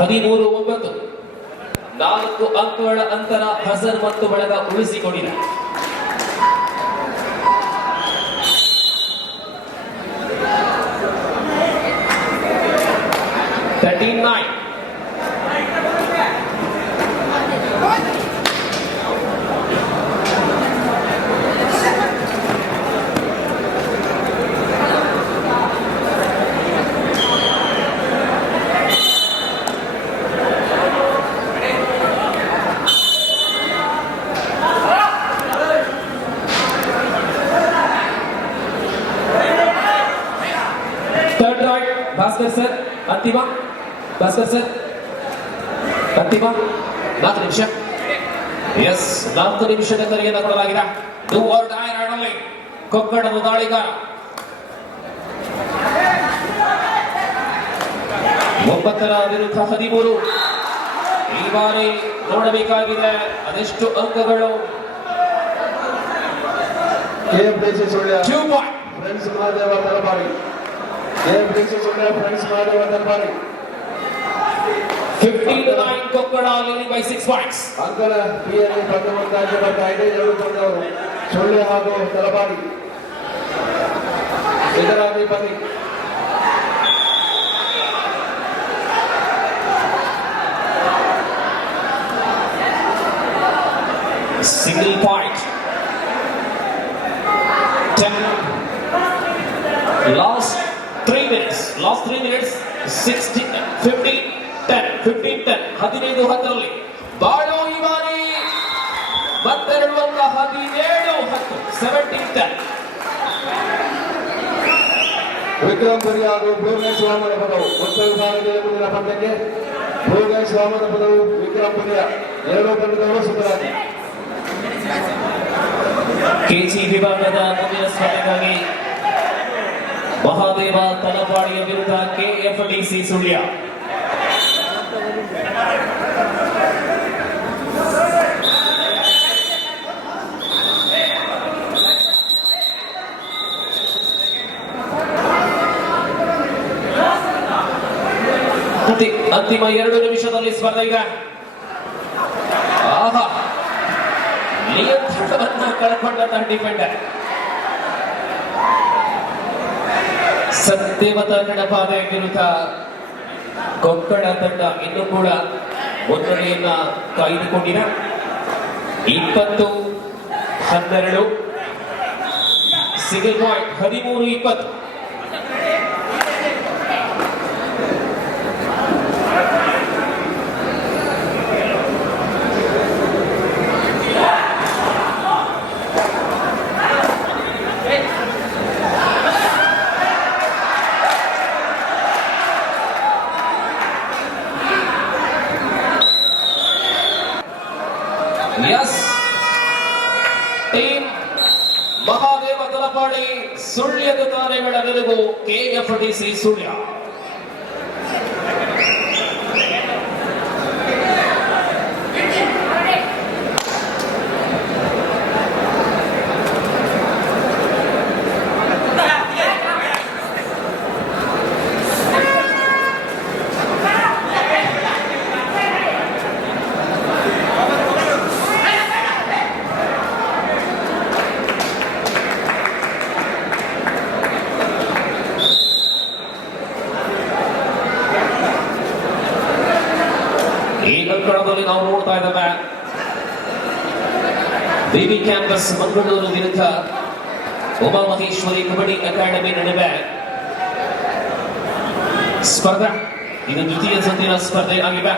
13-9 4 ಅಂಕಗಳ ಅಂತರ ಹಸನ್ ಮತ್ತು ಬಳಗ ಉಳಿಸಿಕೊಂಡಿದೆ. ಭಾಸ್ಕರ್ ಸರ್ ಅಂತಿಮ. ಭಾಸ್ಕರ್ ಸರ್ ಅಂತಿಮ 4 ನಿಮಿಷ. ಎಸ್ 4 ನಿಮಿಷದ ಕರೆಯನ್ನು ಕೊಡಲಾಗಿದೆ. ಡೂ ಆರ್ ಡೈ ಆಡಲಿ ಕೊಕ್ಕಡದ ದಾಳಿಗಾರ 9 ವಿರುದ್ಧ 13. ಈ ಬಾರಿ ನೋಡಬೇಕಾಗಿದೆ ಅದೆಷ್ಟು ಅಂಕಗಳು. Kokkada leading by 6 points. ಅಂಕಲ ಪಿಯಲ್ಲಿ ಪ್ರಥಮವಾಗಿ ಬರ್ತಾ ಇದೆ. 2 ತಂಡವರು ಸುಳ್ಳೆ ಹಾಗೂ ತಲಬಾಡಿ ಇದರಾಗಿ ಬನ್ನಿ. Single point. 10 last 3 minutes 16 15 10 15 10 ಬಾಳು ಈ ಬಾರಿ ಮತ್ತೆರಡುವಂತ 17-10 ವಿಕ್ರಮ್ ಪುರಿ ಹಾಗೂ ಭುವನೇಶ್ ವಾಮನ ಪದವು ಉತ್ತರ ವಿಭಾಗದ ಮುಂದಿನ ಪಂದ್ಯಕ್ಕೆ ಭುವನೇಶ್ ವಾಮನ ಪದವು ವಿಕ್ರಮ್ ಪುರಿಯ 2 ತಂಡದವರು ಸಿದ್ಧರಾಗಿ. ಕೆಜಿ ವಿಭಾಗದ ಮುಂದಿನ ಸ್ಪರ್ಧೆಗಾಗಿ ಮಹಾದೇವ ತಲಪಾಡಿಯ ವಿರುದ್ಧ ಕೆಎಫ್ಡಿಸಿ ಸುಳ್ಯ. ಅಂತಿಮ 2 ನಿಮಿಷದಲ್ಲಿ ಸ್ಪರ್ಧೆ ಇದೆ. ಆಹಾ ನಿಯಂತ್ರಣವನ್ನ ಕಳ್ಕೊಂಡ ಡಿಫೆಂಡರ್ ಸತ್ಯವತ ಕಡಪಾದ ವಿರುದ್ಧ ಕೊಕ್ಕಡ ತಂಡ ಇನ್ನೂ ಕೂಡ ಮುನ್ನಡೆಯನ್ನ ಕಾಯ್ದುಕೊಂಡಿದೆ. 20-12 single point 13-20. Yes, team Mahadeva Talapadi ಸುಳ್ಯದ ತಾರೆಗಳ ನೆರವು ಕೆಎಫ್ಡಿಸಿ ಸುಳ್ಯ. ನಾವು ನೋಡ್ತಾ ಇದ್ದೇವೆ ವಿವಿ ಕ್ಯಾಂಪಸ್ ಮಂಗಳೂರು ವಿರುದ್ಧ ಉಮಾ ಮಹೇಶ್ವರಿ ಕಬಡ್ಡಿ ಅಕಾಡೆಮಿ ನಡುವೆ ಸ್ಪರ್ಧೆ. ಇದು ದ್ವಿತೀಯ ಸುತ್ತಿನ ಸ್ಪರ್ಧೆ ಆಗಿದೆ.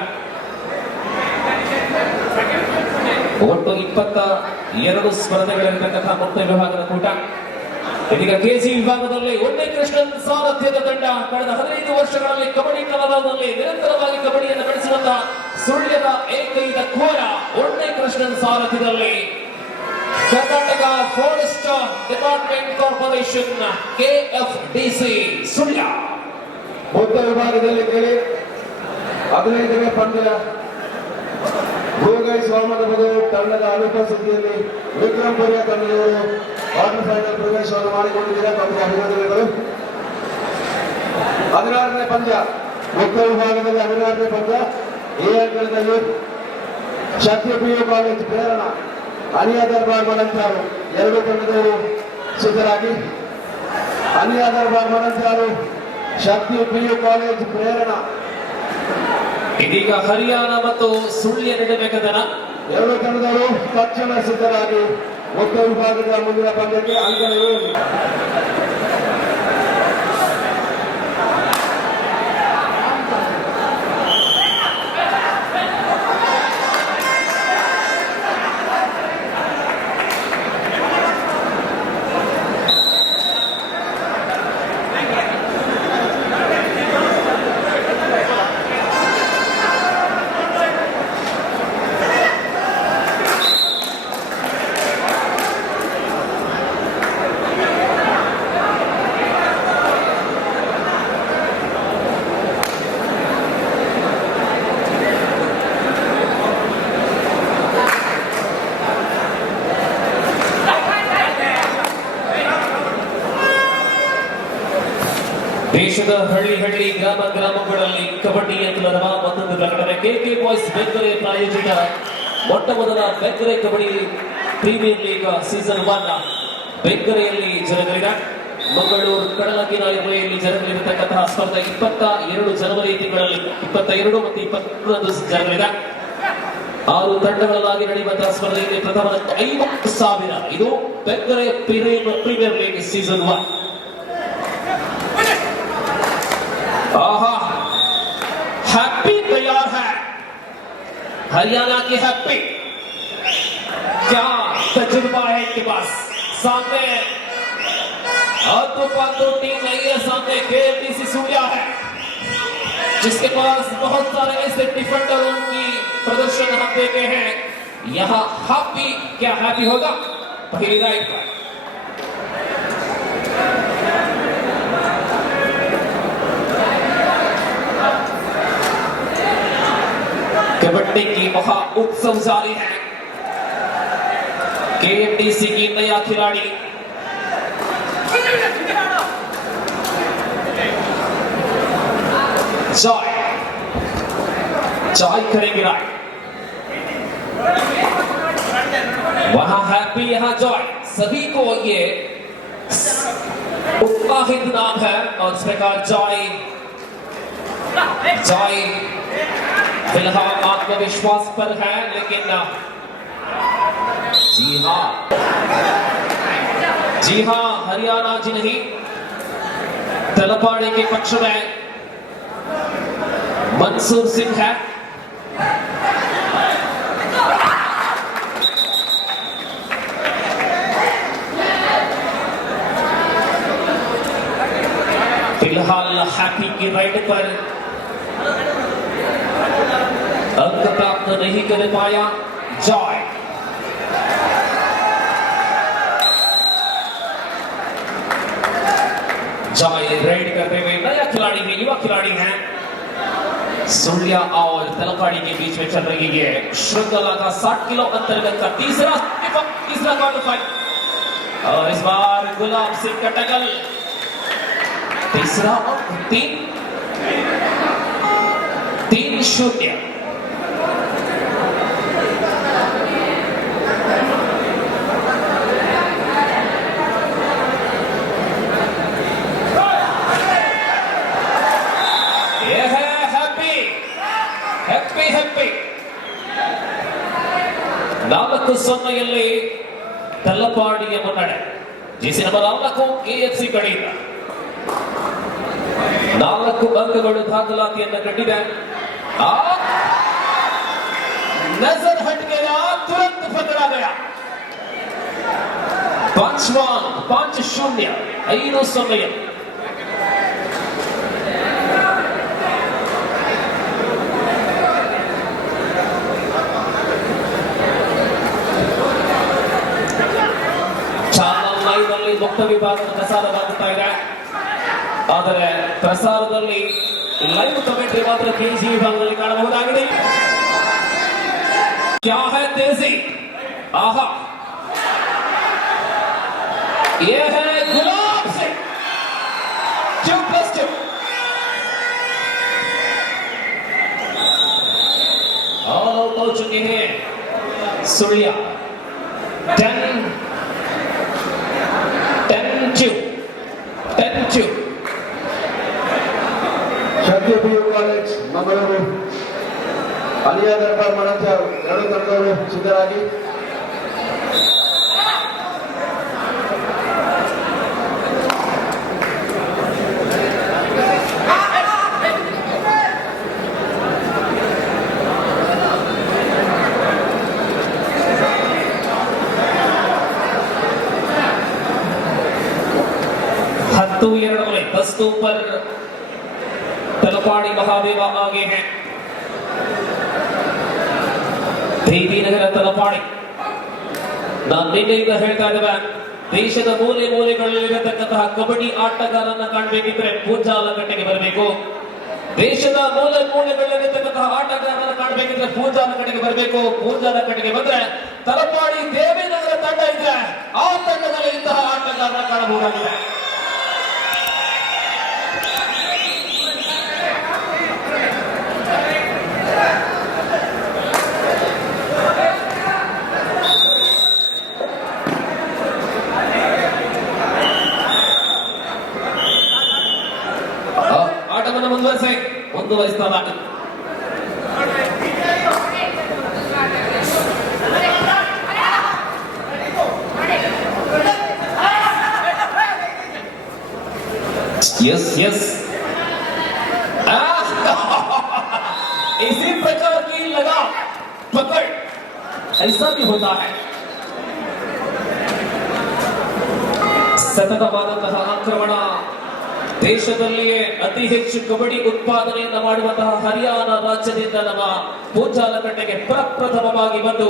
ಒಟ್ಟು 22 ಸ್ಪರ್ಧೆಗಳಿರತಕ್ಕಂಥ ಮುಕ್ತ ವಿಭಾಗದ ಕೂಟ. ಇದೀಗ ಕೆಜಿ ವಿಭಾಗದಲ್ಲಿ ಒಳ್ಳೆ ಕೃಷ್ಣನ್ ಸಾರಥ್ಯದ ತಂಡ ಕಳೆದ 15 ವರ್ಷಗಳಲ್ಲಿ ಕಬಡ್ಡಿ ಕಲಾವಿದರಲ್ಲಿ ನಿರಂತರವಾಗಿ ಕಬಡ್ಡಿಯನ್ನು ನಡೆಸುವಂತಹ ಸುಳ್ಯದ ಏಕೈಕ ಕೋರ ಒಳ್ಳೆ ಕೃಷ್ಣನ್ ಸಾರಥ್ಯದಲ್ಲಿ Karnataka forest department corporation KFDC Sullia. ಮುಕ್ತ ವಿಭಾಗದಲ್ಲಿ ಕೇಳಿ 15ನೇ ಪಂದ್ಯ ಭೋಗೈ ಸ್ವಾಮನವರು ತಂಡದ ಅನುಪಸ್ಥಿತಿಯಲ್ಲಿ ವಿಕ್ರಮ್ ಪುರಿಯ ತಂಡದವರು ಕ್ವಾರ್ಟರ್ ಫೈನಲ್ ಪ್ರವೇಶವನ್ನು ಮಾಡಿಕೊಂಡಿದ್ದಾರೆ. ತಮಗೆ ಅಭಿನಂದನೆಗಳು. 16ನೇ ಪಂದ್ಯ ಮುಕ್ತ ವಿಭಾಗದಲ್ಲಿ 16ನೇ ಪಂದ್ಯ ತಂಡದಲ್ಲಿ ಶಕ್ತಿ ಪಿಯು ಕಾಲೇಜ್ ಪ್ರೇರಣಾ ಅನಿಯಾ ದರ್ಬಾರ್ ಮನಂಚಾರು ಎರಡು ತಂಡದವರು ಸಿದ್ಧರಾಗಿ. ಅನಿಯಾ ದರ್ಬಾರ್ ಮನಂಚಾರು ಶಕ್ತಿ ಪಿಯು ಕಾಲೇಜ್ ಪ್ರೇರಣಾ. ಇದೀಗ ಹರಿಯಾಣ ಮತ್ತು ಸುಳ್ಯ ನಡುವೆ ಎರಡು ತಂಡದವರು ತಕ್ಷಣ ಸಿದ್ಧರಾಗಿ ಮುಕ್ತ ವಿಭಾಗದ ಮುಂದಿನ ಪಂದ್ಯಕ್ಕೆ ಅಂಕಗಳು. ದೇಶದ ಹಳ್ಳಿ ಗ್ರಾಮಗಳಲ್ಲಿ ಕಬಡ್ಡಿ ಎತ್ತಲರುವ ಮತ್ತೊಂದು ಪ್ರಕಟಣೆ. ಕೆಕೆ ಬಾಯ್ಸ್ ಬೆಂಗರೆ ಪ್ರಾಯೋಜಿತ ಮೊಟ್ಟ ಮೊದಲ Bengare kabaddi premier league season 1 ಬೆಂಗರೆಯಲ್ಲಿ ಜರುಗಲಿದೆ. ಮಂಗಳೂರು ಕಡಲಕಿನಾಲೆಯಲ್ಲಿ ಜರುಗಲಿರತಕ್ಕಂತಹ ಸ್ಪರ್ಧೆ 22 ಜನವರಿ ತಿಂಗಳಲ್ಲಿ 22 ಮತ್ತು 23 ಜರುಗಲಿದೆ. 6 ತಂಡಗಳಾಗಿ ನಡೆಯುವಂತಹ ಸ್ಪರ್ಧೆಯಲ್ಲಿ ಪ್ರಥಮ 50,000. ಇದು ಬೆಂಗರೆ ಪ್ರೀಮಿಯರ್ ಲೀಗ್ ಸೀಸನ್ 1. आहा, हैप्पी तैयार है हरियाणा की हैप्पी. क्या तजुर्बा है इनके पास. सामने तो टीम नहीं है, सामने केएफडीसी सूर्या है जिसके पास बहुत सारे ऐसे डिफेंडरों की प्रदर्शन हम देखे हैं. यहाँ हैप्पी, क्या हैप्पी होगा पहली राइट पर. कबड्डी की महा उत्सव जारी है. केएफडीसी की नया खिलाड़ी जॉय करेंगे राइट. वहां हैप्पी, यहां जॉय. सभी को ये उत्साहित नाम है और इस प्रकार जॉय फिलहाल आत्मविश्वास पर है, लेकिन जी हाँ हरियाणा जी नहीं, तलपाड़े के पक्ष में मंसूर सिंह है. फिलहाल हैप्पी की राइड पर अंक प्राप्त नहीं कर पाया जॉय. राइड करते हुए नया खिलाड़ी है, युवा खिलाड़ी है. सुलिया और तलपाड़ी के बीच में चल रही है श्रृंखला का 60 किलो अंतर्गत का तीसरा क्वार्टर फाइनल. और इस बार गुलाब सिंह का टकल. तीसरा अंक 3-0. ನಾಲ್ಕು ಸೊನ್ನೆಯಲ್ಲಿ ತಲಪಾಡಿಯ ಮುನ್ನಡೆ. ಜೆಸಿ ನಂಬರ್ 4 ಕೆಎಫ್ಸಿ ಕಡೆಯಿಂದ 4 ಅಂಕಗಳು ದಾಖಲಾತಿಯನ್ನು ಕಂಡಿದೆ. नजर हट गया, तुरंत पकड़ा गया. 5-0 5 समय. ಮುಕ್ತ ವಿಭಾಗದ ಪ್ರಸಾರವಾಗುತ್ತಾ ಇದೆ. ಆದರೆ ಪ್ರಸಾರದಲ್ಲಿ ಲೈವ್ ಕಮೆಂಟ್ರಿ ಮಾತ್ರ ಕೆಜಿ ವಿಭಾಗದಲ್ಲಿ ಕಾಣಬಹುದಾಗಿದೆ. क्या है तेजी. आहा, ये है गुलाब सिंह. 2+2. हो चुके हैं सुड़िया 10-2 ಶಕ್ತಿ ಪಿಯು ಕಾಲೇಜ್ ಮಂಗಳೂರು ಅಲಿಯಾ ದರ್ಬಾರ್ ಮಣಂಚಾರು ಎರಡು ತಂಡಗಳು ಸಿದ್ಧರಾಗಿ हत्तू 10 के ऊपर तलपाड़ी महादेवा आगे हैं ದೇವಿ ನಗರ ತಲಪಾಡಿ ನಾನು ನಿನ್ನೆಯಿಂದ ಹೇಳ್ತಾ ಇದ್ದೇವೆ ದೇಶದ ಮೂಲೆ ಮೂಲೆಗಳಲ್ಲಿರತಕ್ಕಂತಹ ಕಬಡ್ಡಿ ಆಟಗಾರರನ್ನ ಕಾಣಬೇಕಿದ್ರೆ ಪೂಜಾಲಕಟ್ಟೆಗೆ ಬರಬೇಕು ದೇಶದ ಮೂಲೆ ಮೂಲೆಗಳಲ್ಲಿರತಕ್ಕಂತಹ ಆಟಗಾರರನ್ನ ಕಾಣಬೇಕಿದ್ರೆ ಪೂಜಾಲಕಟ್ಟೆಗೆ ಬರಬೇಕು ಪೂಜಾಲಕಟ್ಟೆಗೆ ಬಂದ್ರೆ ತಲಪಾಡಿ ದೇವಿ ನಗರ ತಂಡ ಇದ್ರೆ ಆ ತಂಡದಲ್ಲಿ ಇಂತಹ ಆಟಗಾರರನ್ನ ಕಾಣಬಹುದಾಗಿದೆ ಆಟವನ್ನು ಮುಂದುವರಿಸ್ತಾ यस इसी प्रकार की लगाम पकड़ ऐसा भी होता है ಸತತವಾದಂತಹ ಆಕ್ರಮಣ ದೇಶದಲ್ಲಿಯೇ ಅತಿ ಹೆಚ್ಚು ಕಬಡ್ಡಿ ಉತ್ಪಾದನೆಯನ್ನು ಮಾಡುವಂತಹ ಹರಿಯಾಣ ರಾಜ್ಯದಿಂದ ನಮ್ಮ ಪೂಜಾಲಕಟ್ಟೆಗೆ ಪ್ರಪ್ರಥಮವಾಗಿ ಬಂದು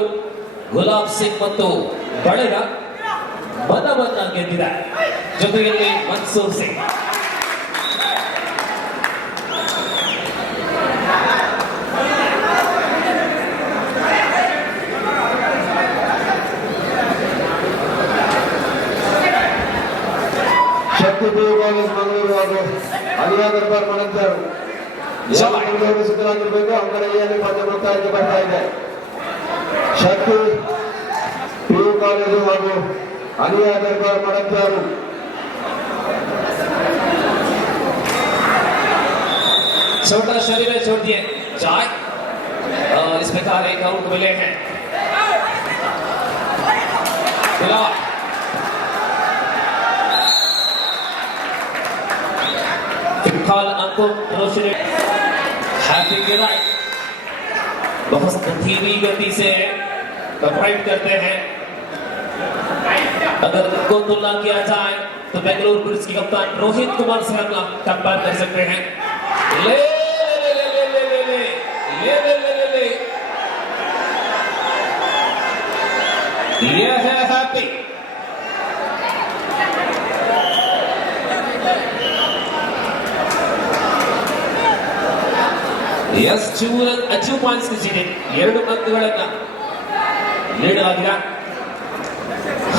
ಗುಲಾಬ್ ಸಿಂಗ್ ಮತ್ತು ಬಳಗ ಮನವನ್ನ ಗೆದ್ದಿದೆ ಜೊತೆಯಲ್ಲಿ ಮನ್ಸೂರ್ ಸಿಂಗ್ ಶಕ್ತಿ ಪಿಯು ಕಾಲೇಜ್ ಮಂಗಳೂರು ಹಾಗೂ ಅಲಿಯಾ ದರ್ಬಾರ್ ಮಣಂಚಾರು ಸಿದ್ಧರಾಗಿರ್ಬೇಕು ಅಂಕಣೆಯಲ್ಲಿ ಪಂದ್ಯ ಮುಕ್ತಾಯಕ್ಕೆ ಬರ್ತಾ ಇದೆ ಶಕ್ತಿ ಪಿಯು ಕಾಲೇಜು ಹಾಗೂ ಅಲಿಯಾ ದರ್ಬಾರ್ ಮಣಂಚಾರು छोटा शरीर है छोड़ दिए जाए इस प्रकार एक आउट मिले हैं फिलहाल आपको रोशनी हैप्पी गिराई बहुत धीमी गति से फाइट करते हैं अगर उनको तुलना किया जाए तो बेंगलुरु बुल्स की कप्तान रोहित कुमार से हम कंपेयर कर सकते हैं ले ले ले ले ले ले ले ले ले ले ले ले ये है हैप्पी यस 2 ಪಾಯಿಂಟ್ಸ್ ಗೆ ಎರಡು ಅಂಕಗಳನ್ನ ನೀಡಲಾಗಿದೆ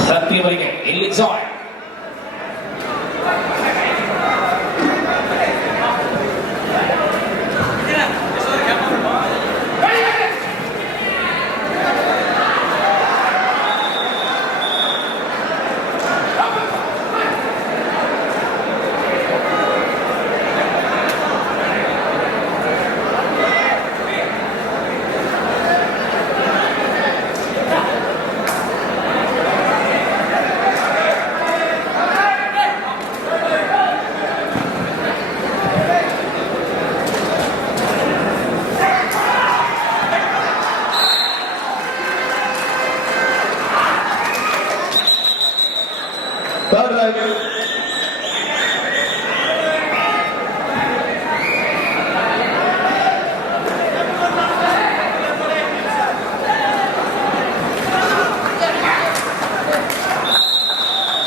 ಹ್ಯಾಪಿ ಅವರಿಗೆ ಇಲ್ಲಿ ಜಾಯ್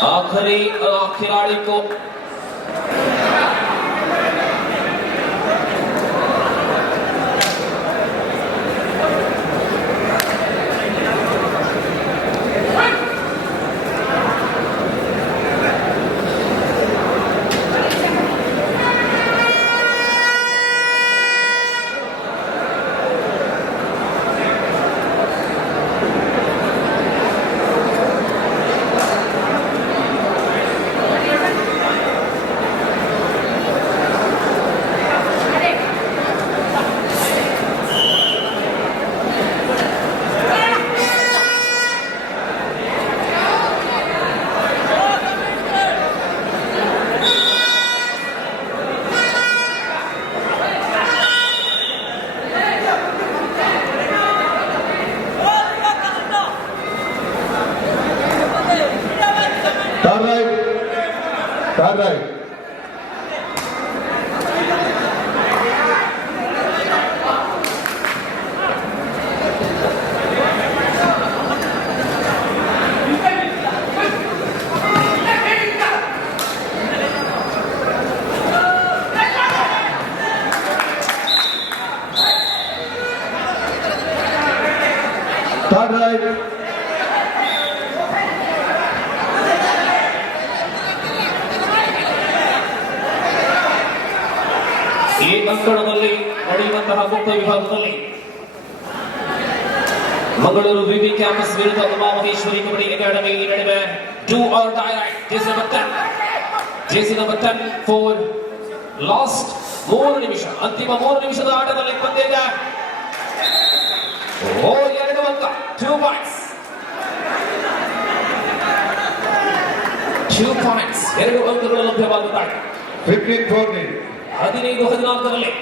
आखिरी खिलाड़ी को Third right. Third right. ಈ ಅಂಕಣದಲ್ಲಿ ನಡೆಯುವಂತಹ ಮುಕ್ತ ವಿಭಾಗದಲ್ಲಿ ಮಂಗಳೂರು ವಿವಿ ಕ್ಯಾಂಪಸ್ ವಿರುದ್ಧ ಉಮಾಮಹೇಶ್ವರಿ ಕಬಡ್ಡಿ ಅಕಾಡೆಮಿ ಈ ನಡುವೆ do or dye JC number 10 for last 3 ನಿಮಿಷ ಅಂತಿಮ 3 ನಿಮಿಷದ ಆಟದಲ್ಲಿ ಪಂದ್ಯ ಇದೆ. ಓ 2 ಅಂಕ 2 ಪಾಯಿಂಟ್ಸ್ 2 ಪಾಯಿಂಟ್ಸ್ 2 ಅಂಕಗಳು ಲಭ್ಯವಾಗುತ್ತಾರೆ. 15-14. 15-14ರಲ್ಲಿ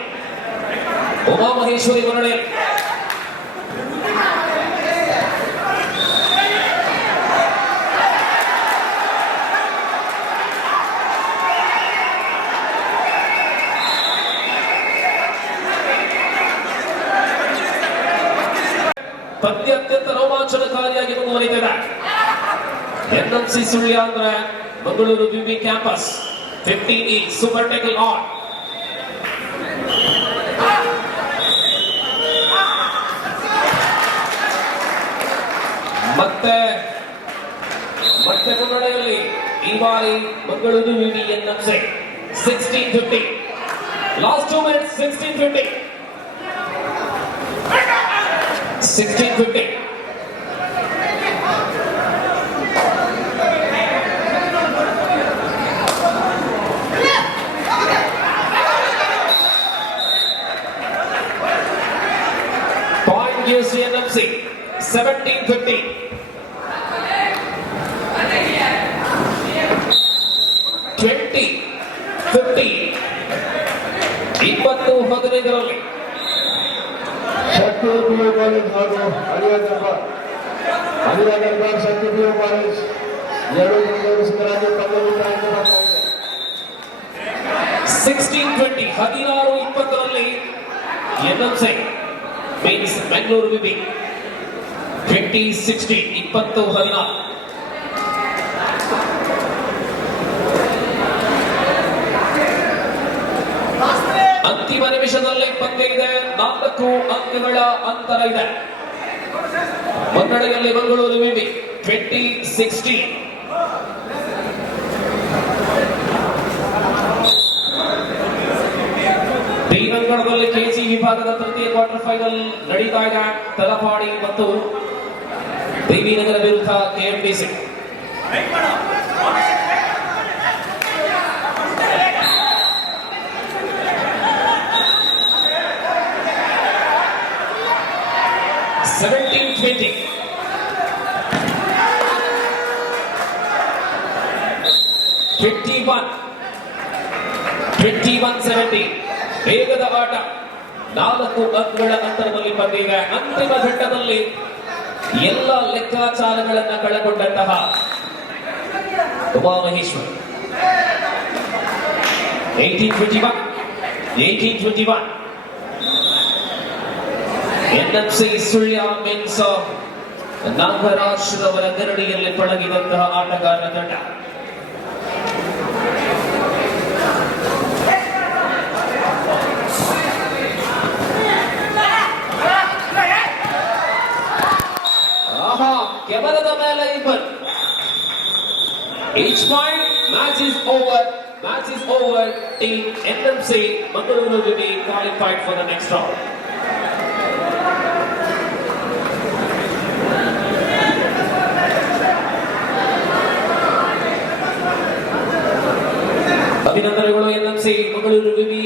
ಉಮಾಮಹೇಶ್ವರಿ ಮುನ್ನಡೆಯಲ್ಲಿ. ಪಂದ್ಯ ಅತ್ಯಂತ ರೋಮಾಂಚನಕಾರಿಯಾಗಿ ಮುಂದುವರಿದಿದೆ. ಎನ್ಎಂಸಿ ಸುಳ್ಯ ಅಂದ್ರೆ ಮಂಗಳೂರು ವಿವಿ campus 15E super Tekal on. ಮತ್ತೆ ಮುನ್ನಡೆಯಲ್ಲಿ ಈ ಬಾರಿ ಮಂಗಳೂರು ವಿವಿ NMC 16-15. Last 2 minutes 16-15. 16-15. Point gives the NMC 17-15. 20-15. 20-15ರಲ್ಲಿ ಶಕ್ತಿ ಪಿಯು ಕಾಲೇಜ್ ಹಾಗೂ ಅಲಿಯಾದರ್ಬಾರ್ ಶಕ್ತಿ ಪಿಯು ಕಾಲೇಜ್ 2 ಸಿದ್ಧರಾಗಿ ಪಂದ್ಯದಿಂದ ಎಂದು ಬರ್ತಾ ಇದೆ. 16-20 16-20ರಲ್ಲಿ ಎನ್ಎಂಸಿ ಮೀನ್ಸ್ ಬೆಂಗಳೂರು ವಿವಿ 20-16 20-16. ಅಂತಿಮ ನಿಮಿಷದಲ್ಲಿ ಪಂದ್ಯ ಇದೆ. 4 ಅಂಕಗಳ ಅಂತರ ಇದೆ. ಮುನ್ನಡೆಯಲ್ಲಿ ಮಂಗಳೂರು ವಿವಿ 20-16. ಡಿ ಅಂಕಣದಲ್ಲಿ ಕೆಜಿ ವಿಭಾಗದ ತೃತೀಯ ಕ್ವಾರ್ಟರ್ ಫೈನಲ್ ನಡೀತಾ ಇದೆ. ತಲಪಾಡಿ ಮತ್ತು ದೇವಿನಗರ ವಿರುದ್ಧ ಕೆಎಂಡಿಸಿ. $17-20. 21-17. ವೇಗದ ಆಟ. 4 ಅಂಕಗಳ ಅಂತರದಲ್ಲಿ ಪಂದ್ಯ. ಅಂತಿಮ ಘಟ್ಟದಲ್ಲಿ ಎಲ್ಲ ಲೆಕ್ಕಾಚಾರಗಳನ್ನು ಕಳೆಗೊಂಡಂತಹ ಉಮಾಮಹೇಶ್ವರಿ 18-21. ಎನ್ಎಂಸಿ ಸುಳ್ಯ ಮೀನ್ಸ್ ನಾಗರಾಜ್ರವರ ಗರಡಿಯಲ್ಲಿ ಪಳಗಿದಂತಹ ಆಟಗಾರರ ತಂಡ. ಕೆಮರದ ಮೇಲೆ ಇಬ್ಬರು. Each point, match is over. Team NMC Mangaluru will be qualified for the next round. ಅಭಿನಂದನೆಗಳು NMC Mangaluru will be